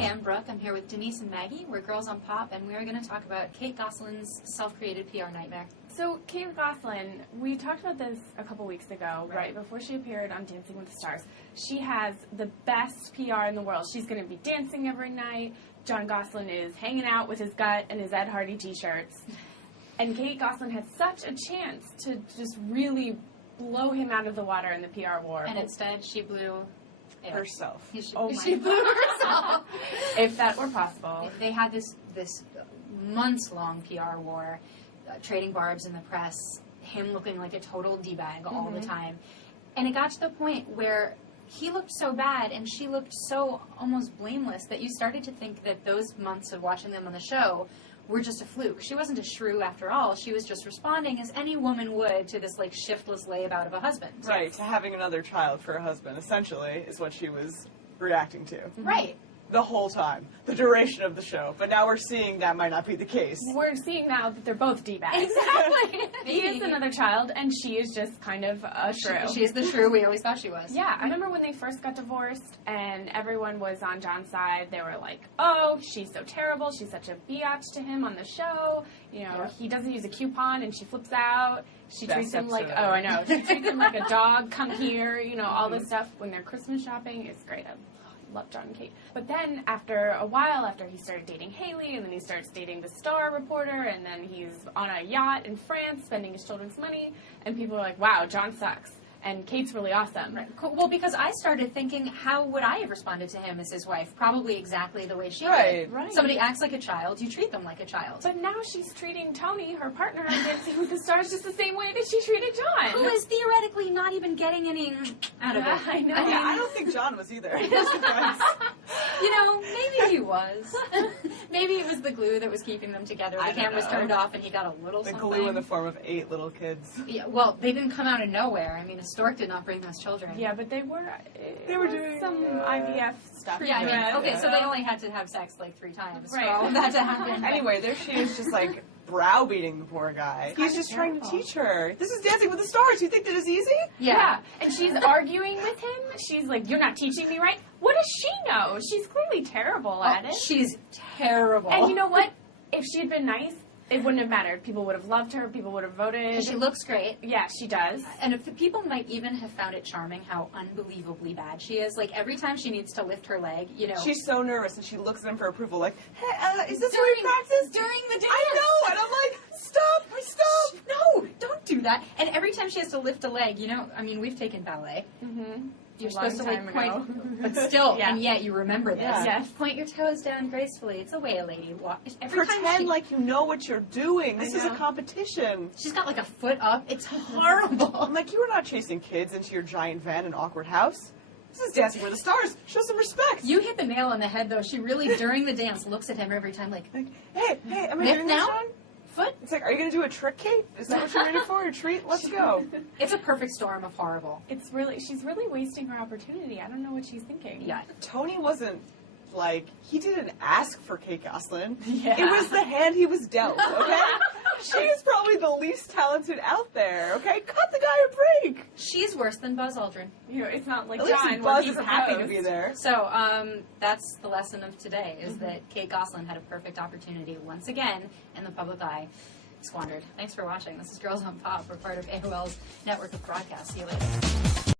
I'm Brooke. I'm here with Denise and Maggie. We're Girls on Pop, and we're going to talk about Kate Gosselin's self-created PR nightmare. So, Kate Gosselin, we talked about this a couple weeks ago, right before she appeared on Dancing with the Stars. She has the best PR in the world. She's going to be dancing every night. John Gosselin is hanging out with his gut and his Ed Hardy t-shirts. And Kate Gosselin had such a chance to just really blow him out of the water in the PR war. And instead, she blew herself. She blew herself. If that were possible. They had this months-long PR war, trading barbs in the press, him looking like a total D-bag all the time. And it got to the point where he looked so bad and she looked so almost blameless that you started to think that those months of watching them on the show were just a fluke. She wasn't a shrew after all. She was just responding as any woman would to this like shiftless layabout of a husband. Right, to having another child for a husband, essentially, is what she was reacting to. Right. The whole time. The duration of the show. But now we're seeing that might not be the case. We're seeing now that they're both D-bags. Exactly. He is another child, and she is just kind of a shrew. She is the shrew we always thought she was. Yeah, I remember when they first got divorced, and everyone was on John's side. They were like, oh, she's so terrible. She's such a biatch to him on the show. You know, he doesn't use a coupon, and she flips out. She treats him like, oh, I know. She treats him like a dog. Come here. You know, all this stuff. When they're Christmas shopping, it's great. Love John and Kate. But then after a while, after he started dating Haley, and then he starts dating the Star reporter, and then he's on a yacht in France spending his children's money, and people are like, wow, John sucks. And Kate's really awesome. Right. Well, because I started thinking, how would I have responded to him as his wife? Probably exactly the way she did. Right. Somebody acts like a child, you treat them like a child. But now she's treating Tony, her partner on Dancing with the Stars, just the same way that she treated John. Who is theoretically not even getting any out of it. I know. I don't think John was either. You know, maybe he was. Maybe it was the glue that was keeping them together. The cameras turned off and he got a little the something. glue in the form of 8 little kids. Yeah, well, they didn't come out of nowhere. I mean, a stork did not bring those children. Yeah, but they were doing some IVF stuff. Yeah, I mean, okay, so they only had to have sex like 3 times for Right. all of that to happen. Anyway, there she is just like browbeating the poor guy. He's just trying to teach her. This is Dancing with the Stars. You think that is easy? Yeah. And she's arguing with him. She's like, you're not teaching me right. What does she know? She's clearly terrible at it. She's terrible. And you know what? If she had been nice, it wouldn't have mattered. People would have loved her. People would have voted. She looks great. Yeah, she does. And if the people might even have found it charming how unbelievably bad she is. Like, every time she needs to lift her leg, you know. She's so nervous, and she looks at him for approval, like, hey, is this what we practice? During the dance. I know, and I'm like, stop. No, don't do that. And every time she has to lift a leg, you know, I mean, we've taken ballet. Mm-hmm. You're supposed to, like, point, but still, and yet you remember this. Yeah. Yes. Point your toes down gracefully. It's the way a lady walks. Pretend like you know what you're doing. This is a competition. She's got, like, a foot up. It's horrible. I'm like, you are not chasing kids into your giant van and awkward house. This is Dancing with the Stars. Show some respect. You hit the nail on the head, though. She really, during the dance, looks at him every time, like, hey, am I Lift doing now? this, John? foot? It's like, are you going to do a trick, Kate? Is that what you're ready for? A treat? Let's go. It's a perfect storm of horrible. She's really wasting her opportunity. I don't know what she's thinking. Yeah. Tony wasn't, like, he didn't ask for Kate Gosselin. Yeah. It was the hand he was dealt, okay? She is probably the least talented out there, okay? Cut the guy a break. She's worse than Buzz Aldrin. You know, it's not like At least John, Buzz where is he happy to proposed. be there. So, that's the lesson of today, is that Kate Gosselin had a perfect opportunity once again in the public eye. Squandered. Thanks for watching. This is Girls on Pop. We're part of AOL's network of broadcasts. See you later.